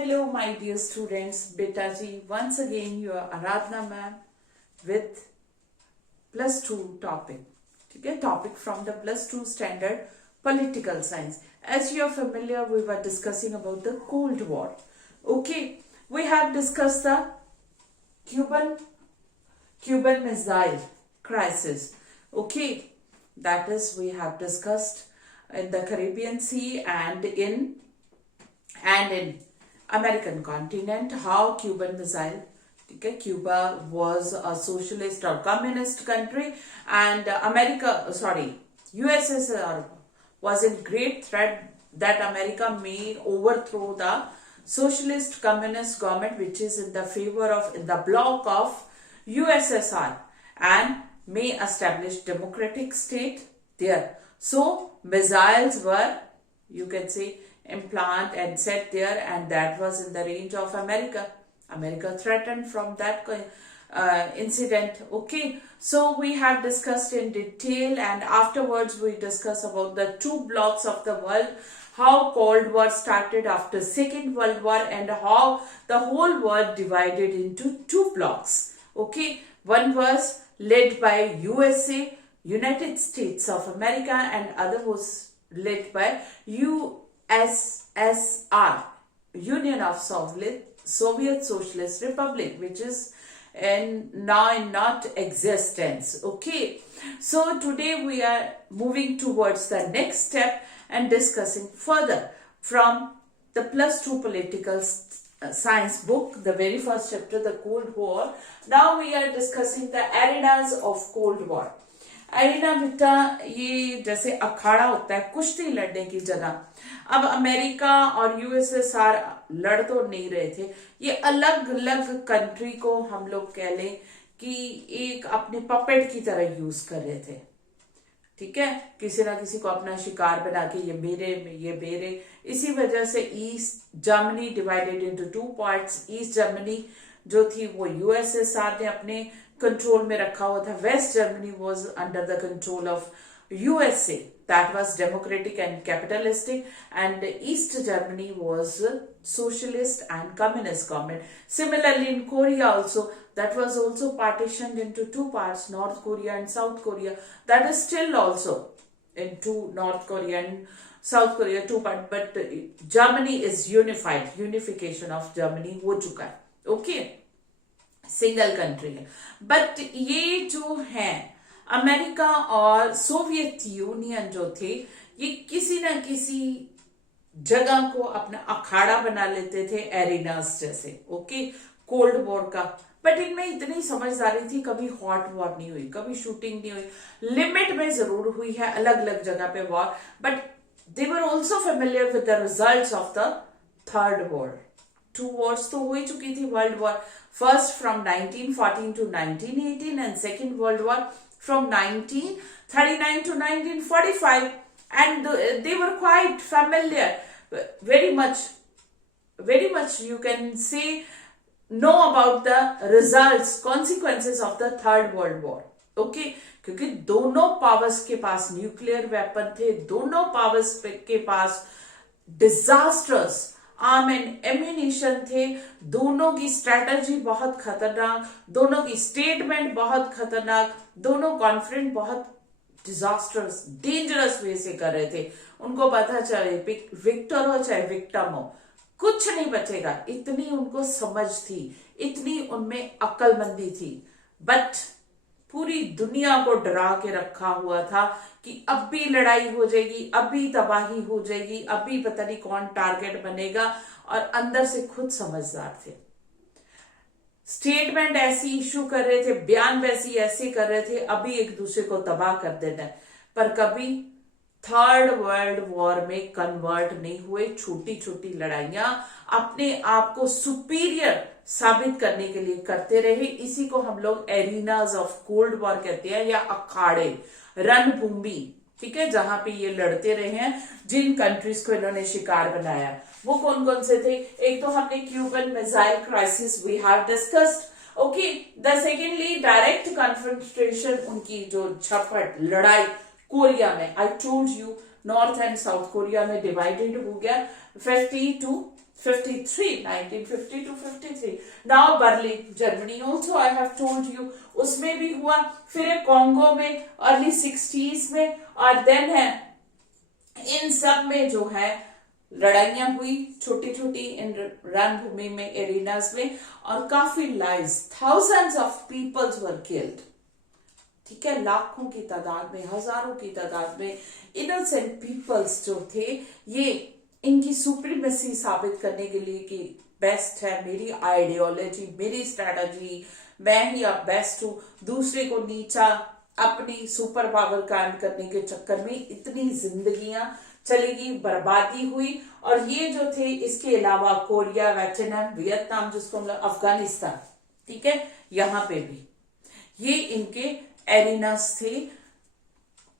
Hello, my dear students. Beta ji, once again you are Aradhana ma'am with plus 2 topic. Okay, topic from the plus 2 standard political science. As you are familiar, we were discussing about the Cold War. Okay, we have discussed the Cuban Missile Crisis. Okay, that is we have discussed in the Caribbean Sea and in American continent how Cuban Missile. Okay, Cuba was a socialist or communist country, and USSR was in great threat that America may overthrow the socialist communist government which is in the favor of in the bloc of USSR and may establish democratic state there. So missiles were, you can say, implant and set there, and that was in the range of America threatened from that incident. Okay, so we have discussed in detail, and afterwards we discuss about the two blocks of the world, how Cold War started after Second World War, and how the whole world divided into two blocks. Okay, one was led by USA, United States of America, and other was led by USSR, Union of Soviet Socialist Republic, which is now in not existence. Okay, so today we are moving towards the next step and discussing further from the plus 2 political science book, the very first chapter, the Cold War. Now we are discussing the arenas of Cold War. Arena बेटा ये जैसे अखाड़ा होता है कुश्ती लड़ने की जगह. अब अमेरिका और यूएसएसआर लड़ तो नहीं रहे थे, ये अलग अलग कंट्री को हम लोग कह लें कि एक अपने पपेट की तरह यूज कर रहे थे. ठीक है, किसी ना किसी को अपना शिकार बना के ये मेरे. इसी वजह से east Germany divided into two parts. East Germany जो थी वो यूएसएसआर ने अपने कंट्रोल में रखा हुआ था. West Germany was under the control of USA, that was democratic and capitalistic, and East Germany was socialist and communist government. Similarly in Korea also, that was also partitioned into two parts, North Korea and South Korea. That is still also into North Korea and South Korea, two parts, but Germany is unified. Unification of Germany हो चुका है. Okay, single country है. But ये जो है America और Soviet union जो थे, ये किसी ना किसी जगह को अपना अखाड़ा बना लेते थे, एरिनास जैसे. ओके, कोल्ड वॉर का. बट इनमें इतनी समझदारी थी, कभी हॉट वॉर नहीं हुई, कभी शूटिंग नहीं हुई. लिमिट में जरूर हुई है अलग अलग जगह पे war, but they were also familiar with the results of the third war. Two wars तो हो ही चुकी थी world war. First from 1914 to 1918, and Second World War from 1939 to 1945, and they were quite familiar, very much you can say know about the results, consequences of the Third World War. Okay, क्योंकि दोनों powers के पास nuclear weapon थे, दोनों powers के पास disasters arm and ammunition थे, दोनों की strategy बहुत खतरनाक, दोनों की स्टेटमेंट बहुत खतरनाक, दोनों कॉन्फ्लिक्ट बहुत डिजास्टर्स डेंजरस वे से कर रहे थे. उनको पता चाहे विक्टर हो चाहे विक्टिम हो, कुछ नहीं बचेगा, इतनी उनको समझ थी, इतनी उनमें अक्लमंदी थी. बट पूरी दुनिया को डरा के रखा हुआ था कि अब भी लड़ाई हो जाएगी, अब भी तबाही हो जाएगी, अब भी पता नहीं कौन टारगेट बनेगा, और अंदर से खुद समझदार थे. स्टेटमेंट ऐसी इशू कर रहे थे, बयान वैसी ऐसे कर रहे थे, अभी एक दूसरे को तबाह कर देना है, पर कभी थर्ड वर्ल्ड वॉर में कन्वर्ट नहीं हुए. छोटी छोटी लड़ाइयां अपने आप को सुपीरियर साबित करने के लिए करते रहे. इसी को हम लोग एरिनाज ऑफ कोल्ड वॉर कहते हैं, या अखाड़े, रणभूमि. ठीक है, जहां पे ये लड़ते रहे हैं, जिन कंट्रीज को इन्होंने शिकार बनाया. वो कौन कौन से थे? एक तो हमने Cuban missile crisis we have discussed. Okay, the secondly direct confrontation, उनकी जो झपट लड़ाई कोरिया में. I told you North and South Korea में डिवाइडेड हो गया. 50 to 53, 1950 to 53. Now Berlin, Germany also I have told you, उसमें भी हुआ, फिर है कॉन्गो में अर्ली 60s में, और देन है इन सब में जो है लड़ाइयां हुई छोटी छोटी इन रणभूमि में, एरिनास में, और काफी lives, thousands of peoples were killed, ठीक है, लाखों की तादाद में, हजारों की तादाद में इनोसेंट पीपल्स जो थे, ये इनकी सुप्रीमेसी साबित करने के लिए कि बेस्ट है मेरी आइडियोलॉजी, मेरी स्ट्रेटजी, मैं ही अब बेस्ट हूं, दूसरे को नीचा, अपनी सुपर पावर कायम करने के चक्कर में इतनी जिंदगियां चली गई, बर्बादी हुई। और ये जो थे, इसके अलावा कोरिया, वियतनाम, वियतनाम जिसको हम लोग अफगानिस्तान, ठीक है, यहां पे भी ये इनके एरिनास थे,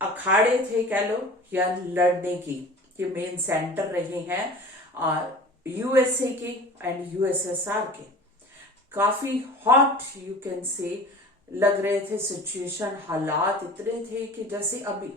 अखाड़े थे कह लो, या लड़ने की, ये मेन सेंटर रहे हैं और यूएसए के एंड यूएसएसआर के। काफी हॉट यू कैन से लग रहे थे सिचुएशन, हालात इतने थे कि जैसे अभी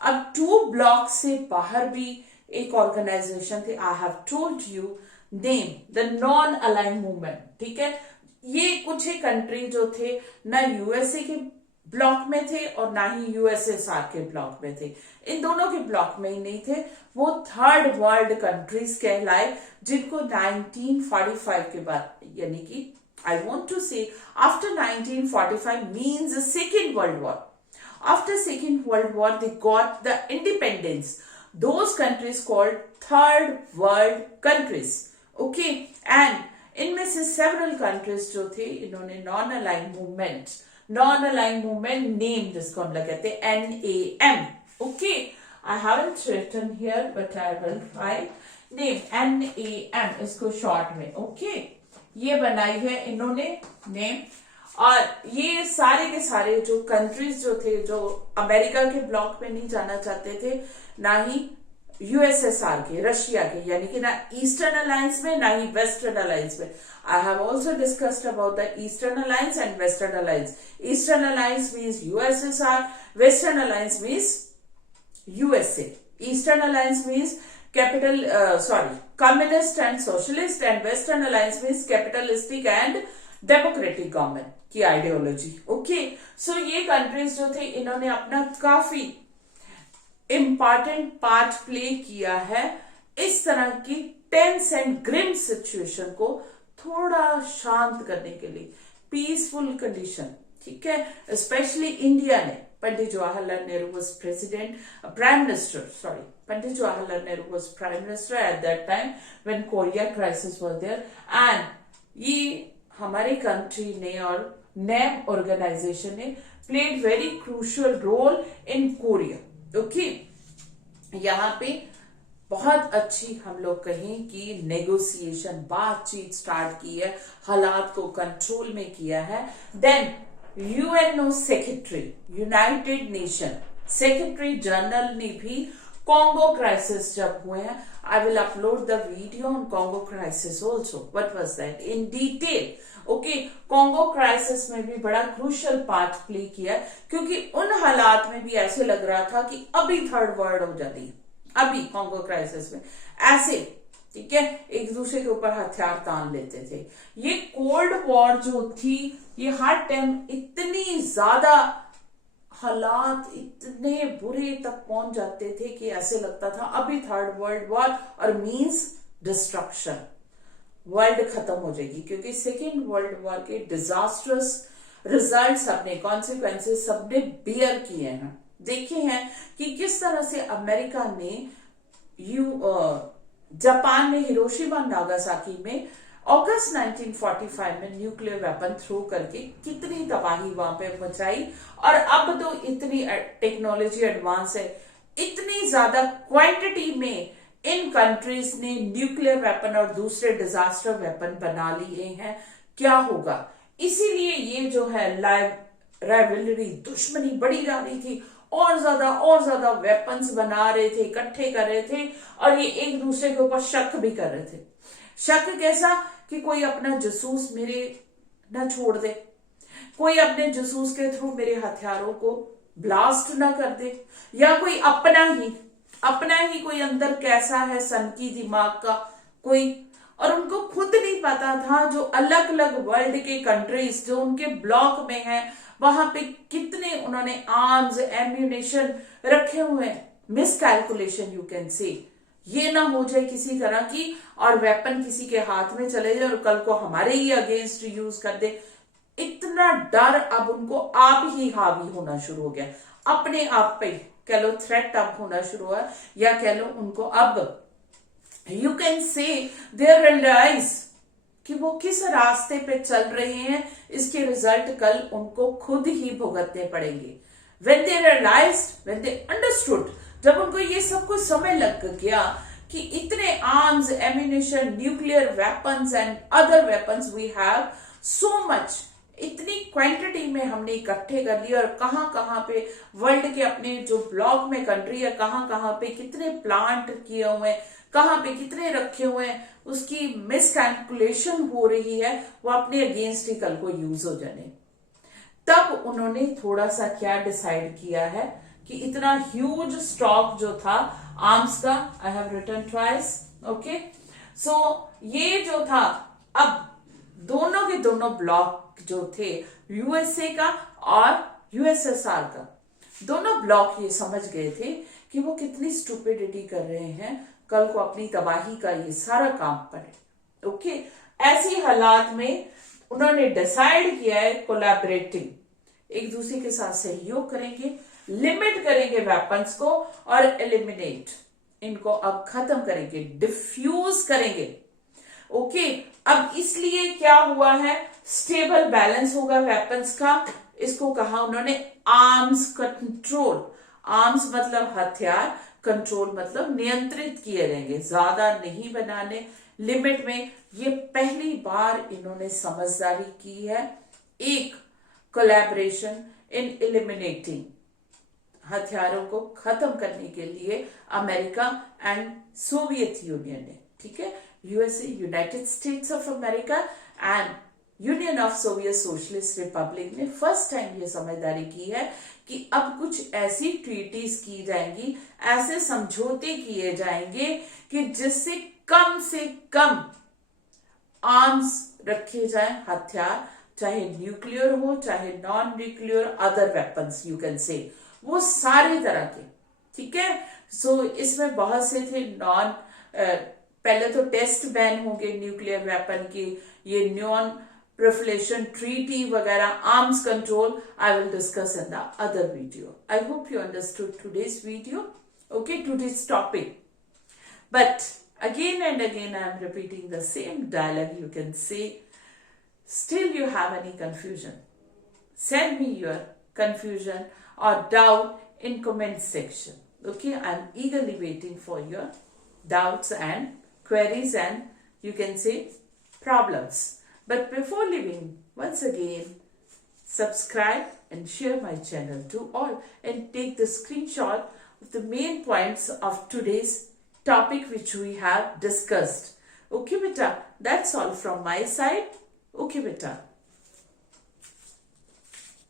अब 2 ब्लॉक से बाहर भी एक ऑर्गेनाइजेशन थी, I have told you name, the non align movement, ठीक है, ये कुछ ही कंट्री जो थे ना यूएसए के ब्लॉक में थे और ना ही यूएसएसआर के ब्लॉक में थे, इन दोनों के ब्लॉक में ही नहीं थे, वो थर्ड वर्ल्ड कंट्रीज कहलाए, जिनको 1945 के बाद, यानी कि आई वांट टू से after 1945 means second world war, after second world war they got the independence, those countries called third world countries, okay, and इनमें से several countries जो थे, इन्होंने नॉन अलाइन मूवमेंट नेम जिसको हम लोग कहते हैं NAM, okay, I haven't written here but I will write name, NAM इसको शॉर्ट में, okay, ये बनाई है इन्होंने नेम। और ये सारे के सारे जो कंट्रीज जो थे, जो अमेरिका के ब्लॉक में नहीं जाना चाहते थे, ना ही यूएसएसआर के, रशिया के, यानी कि ना ईस्टर्न अलायंस में ना ही वेस्टर्न अलायंस में। I have also discussed about the eastern alliance and western alliance. Eastern alliance means USSR, western alliance means USA. Eastern alliance means communist and socialist, and western alliance means capitalistic and democratic government की ideology, okay. So ये countries जो थे, इन्होंने अपना काफी important part play किया है इस तरह की टेंस एंड ग्रिम सिचुएशन को थोड़ा शांत करने के लिए, पीसफुल कंडीशन, ठीक है। स्पेशली इंडिया ने, Pandit Jawaharlal Nehru was prime minister at that time when Korea crisis was there, and ये हमारे कंट्री ने और नैम ऑर्गेनाइजेशन ने played very crucial role in Korea, okay. यहाँ पे बहुत अच्छी हम लोग कहें कि नेगोशिएशन, बातचीत स्टार्ट की है, हालात को कंट्रोल में किया है। Then UNO secretary, United Nation secretary general ने भी कॉन्गो क्राइसिस जब हुए हैं, I will upload the video on Congo crisis also. What was that? In detail. Okay, Congo crisis में भी बड़ा crucial part play किया, क्योंकि उन हालात में भी ऐसे लग रहा था कि अभी थर्ड वर्ल्ड हो जाती, अभी Congo crisis में ऐसे, ठीक है, एक दूसरे के ऊपर हथियार तान लेते थे। ये कोल्ड वॉर जो थी, ये हर टाइम इतनी ज्यादा हालात इतने बुरे तक पहुंच जाते थे कि ऐसे लगता था अभी थर्ड वर्ल्ड वॉर, और मींस डिस्ट्रक्शन, वर्ल्ड खत्म हो जाएगी, क्योंकि सेकेंड वर्ल्ड वॉर के डिजास्टर्स रिजल्ट सबने, कॉन्सिक्वेंसेस सबने बियर किए हैं, देखे हैं कि किस तरह से अमेरिका ने जापान में हिरोशिमा नागासाकी में अगस्त 1945 में न्यूक्लियर वेपन थ्रो करके कितनी तबाही वहां पे मचाई। और अब तो इतनी टेक्नोलॉजी एडवांस है, इतनी ज्यादा क्वांटिटी में इन कंट्रीज ने न्यूक्लियर वेपन और दूसरे डिजास्टर वेपन बना लिए हैं, क्या होगा। इसीलिए ये जो है राइवलरी, दुश्मनी बढ़ी जा रही थी, और ज्यादा वेपन्स बना रहे थे, इकट्ठे कर रहे थे, और ये एक दूसरे के ऊपर शक भी कर रहे थे। शक कैसा कि कोई अपना जासूस मेरे न छोड़ दे, कोई अपने जासूस के थ्रू मेरे हथियारों को ब्लास्ट ना कर दे, या कोई अपना ही कोई अंदर कैसा है सनकी दिमाग का कोई, और उनको खुद नहीं पता था जो अलग अलग वर्ल्ड के कंट्रीज जो उनके ब्लॉक में हैं वहां पे कितने उन्होंने आर्म्स एम्यूनेशन रखे हुए हैं। मिस कैलकुलेशन यू कैन से, ये ना हो जाए किसी तरह की और वेपन किसी के हाथ में चले जाए और कल को हमारे ही अगेंस्ट यूज कर दे। इतना डर अब उनको आप ही हावी होना शुरू हो गया, अपने आप पे कह लो थ्रेट अब होना शुरू हुआ, या कह लो उनको अब you can say there realize कि वो किस रास्ते पे चल रहे हैं, इसके रिजल्ट कल उनको खुद ही भुगतने पड़ेंगे। when they realized, when they understood, जब उनको ये सब कुछ समय लग गया कि इतने arms ammunition nuclear weapons and other weapons we have so much, इतनी क्वांटिटी में हमने इकट्ठे कर लिया और कहां कहां पे वर्ल्ड के अपने जो ब्लॉक में कंट्री है कहां कहां पे कितने प्लांट किए हुए हैं, कहां पे कितने रखे हुए हैं, उसकी मिस कैलकुलेशन हो रही है, वो अपने अगेंस्ट ही कल को यूज हो जाने। तब उन्होंने थोड़ा सा क्या डिसाइड किया है कि इतना ह्यूज स्टॉक जो था आर्म्स का, I have written twice, okay, so ये जो था अब दोनों के दोनों ब्लॉक जो थे यूएसए का और यूएसएसआर का, दोनों ब्लॉक ये समझ गए थे कि वो कितनी स्टूपिडिटी कर रहे हैं, कल को अपनी तबाही का ये सारा काम पड़े। ओके, ऐसी हालात में उन्होंने डिसाइड किया है कोलैबोरेटिंग, एक दूसरे के साथ सहयोग करेंगे, लिमिट करेंगे वेपन्स को और एलिमिनेट, इनको अब खत्म करेंगे, डिफ्यूज करेंगे। ओके, अब इसलिए क्या हुआ है, स्टेबल बैलेंस होगा वेपन्स का, इसको कहा उन्होंने आर्म्स कंट्रोल। आर्म्स मतलब हथियार, कंट्रोल मतलब नियंत्रित किए जाएंगे, ज्यादा नहीं बनाने, लिमिट में। ये पहली बार इन्होंने समझदारी की है, एक कोलैबोरेशन इन एलिमिनेटिंग, हथियारों को खत्म करने के लिए अमेरिका एंड सोवियत यूनियन ने, ठीक है, USA United states of America and union of Soviet socialist Republic ने फर्स्ट टाइम ये समझदारी की है कि अब कुछ ऐसी ट्रीटीज की जाएंगी, ऐसे समझौते किए जाएंगे कि जिससे कम से कम आर्म्स रखे जाए, हथियार, चाहे न्यूक्लियर हो चाहे non nuclear, other weapons you can से, वो सारे तरह के, ठीक है। सो इसमें बहुत से थे नॉन, पहले तो टेस्ट बैन होंगे न्यूक्लियर वेपन की, ये नॉन प्रोलिफरेशन ट्रीटी वगैरह, arms control, I will discuss in the other video. I hope you understood today's video, okay, today's topic, but again and again I am repeating the same dialogue, you can say. Still you have any confusion, send me your confusion or doubt in comment section, okay. I am eagerly waiting for your doubts and queries and you can say problems. But before leaving, once again subscribe and share my channel to all and take the screenshot of the main points of today's topic which we have discussed. Okay beta, that's all from my side. Okay beta.